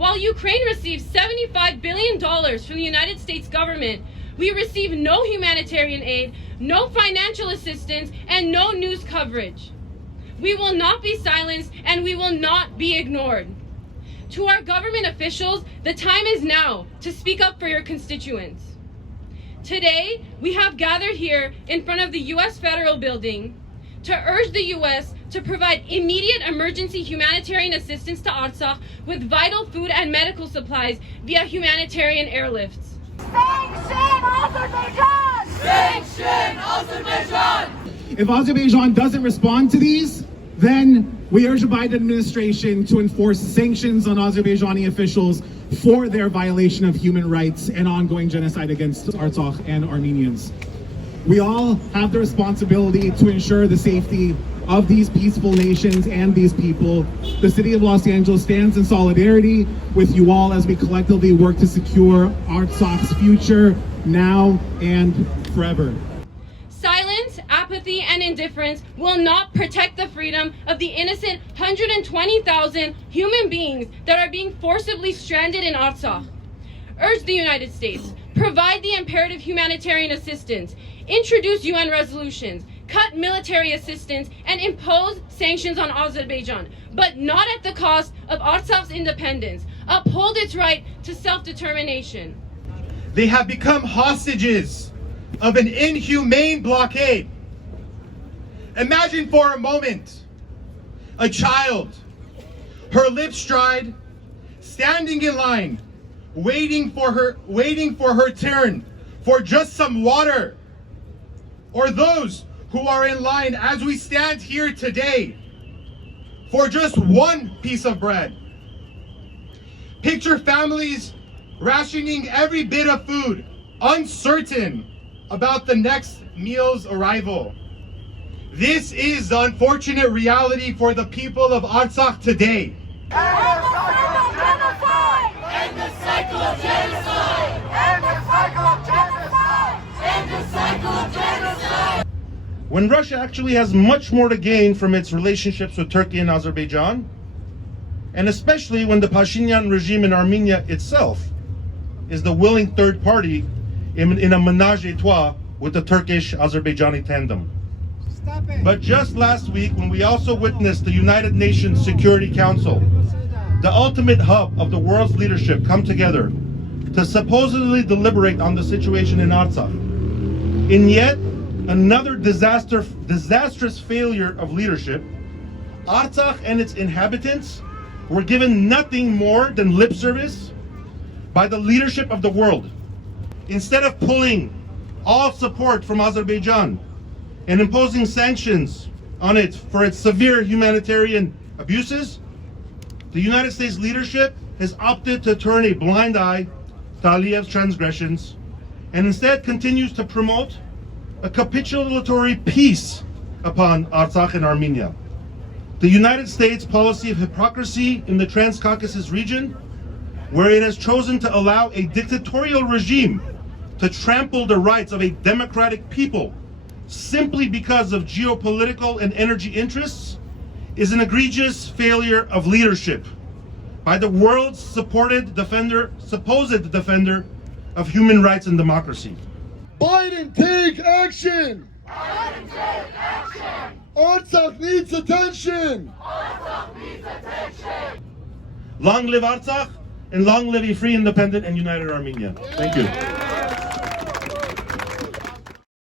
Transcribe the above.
While Ukraine receives $75 billion from the United States government, we receive no humanitarian aid, no financial assistance, and no news coverage. We will not be silenced, and we will not be ignored. To our government officials, the time is now to speak up for your constituents. Today, we have gathered here in front of the U.S. Federal Building to urge the U.S. to provide immediate emergency humanitarian assistance to Artsakh with vital food and medical supplies via humanitarian airlifts. Sanction Azerbaijan! Sanction Azerbaijan! If Azerbaijan doesn't respond to these, then we urge the Biden administration to enforce sanctions on Azerbaijani officials for their violation of human rights and ongoing genocide against Artsakh and Armenians. We all have the responsibility to ensure the safety of these peaceful nations and these people. The City of Los Angeles stands in solidarity with you all as we collectively work to secure Artsakh's future now and forever. Silence, apathy, and indifference will not protect the freedom of the innocent 120,000 human beings that are being forcibly stranded in Artsakh. Urge the United States, provide the imperative humanitarian assistance, introduce UN resolutions, cut military assistance, and impose sanctions on Azerbaijan, but not at the cost of Artsakh's independence. Uphold its right to self-determination. They have become hostages of an inhumane blockade. Imagine for a moment a child, her lips dried, standing in line, waiting for her turn for just some water. Or those who are in line as we stand here today for just one piece of bread. Picture families rationing every bit of food, uncertain about the next meal's arrival. This is the unfortunate reality for the people of Artsakh today. End the cycle of genocide! End the cycle of genocide! End the cycle of genocide! When Russia actually has much more to gain from its relationships with Turkey and Azerbaijan, and especially when the Pashinyan regime in Armenia itself is the willing third party in a menage a trois with the Turkish-Azerbaijani tandem. But just last week, when we also witnessed the United Nations Security Council, the ultimate hub of the world's leadership, come together to supposedly deliberate on the situation in Artsakh, in yet another disastrous failure of leadership, Artsakh and its inhabitants were given nothing more than lip service by the leadership of the world. Instead of pulling all support from Azerbaijan and imposing sanctions on it for its severe humanitarian abuses, the United States leadership has opted to turn a blind eye to Aliyev's transgressions and instead continues to promote a capitulatory peace upon Artsakh and Armenia. The United States policy of hypocrisy in the Trans-Caucasus region, where it has chosen to allow a dictatorial regime to trample the rights of a democratic people simply because of geopolitical and energy interests, is an egregious failure of leadership by the world's supposed defender of human rights and democracy. Biden, take action! Biden, take action! Artsakh needs attention! Artsakh needs attention! Long live Artsakh, and long live a free, independent, and united Armenia. Thank you.